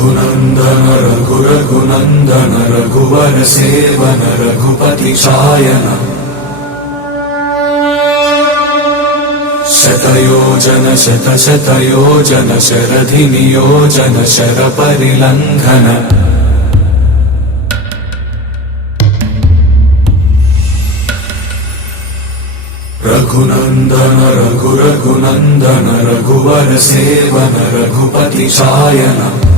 रघुनन्दन रघुनन्दन रघुवर seven Raghupati चायन शतयोजन शतशतयोजन शरधि नियोजन शरपरिलङ्घन रघुनन्दन रघुनन्दन रघुवर seven Raghupati चायन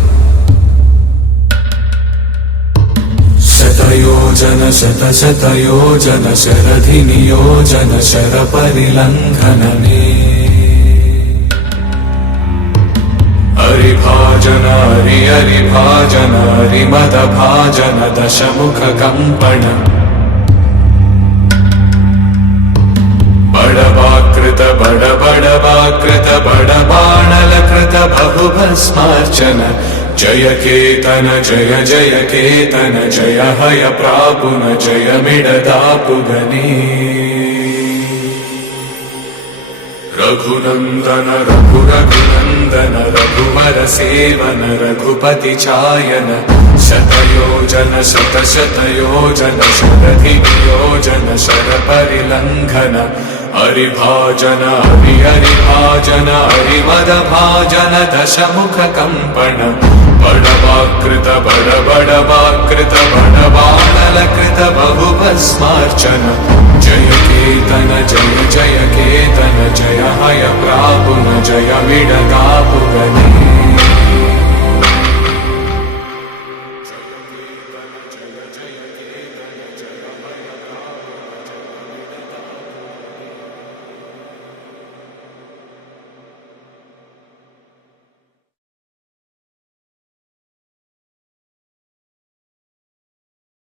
शतयोजन शतशतयोजन शरधि नियोजन शरपरिलङ्घनने हरिभाजन हरिभाजन हरिमदभाजन दशमुख कंपन बड़वाकृत बड़वाकृत बड़बाणलकृत बहुभस्मार्चन जय केतन जय जय केतन जय हय प्रापुन जय मिडदापुगने रघुनन्दन रघुनन्दन रघुवर सेवन रघुपति चायन शतयोजन शतशतयोजन शरधि नियोजन शरपरिलङ्घन हरिभाजन हरिभाजन हरिमदभाजन दशमुख कंपन बड़वाकृत बड़वाकृत बड़बाणलकृत बहुभस्मार्चन जय केतन जय जय केतन जय हय प्रापुन जय मिडदापुगने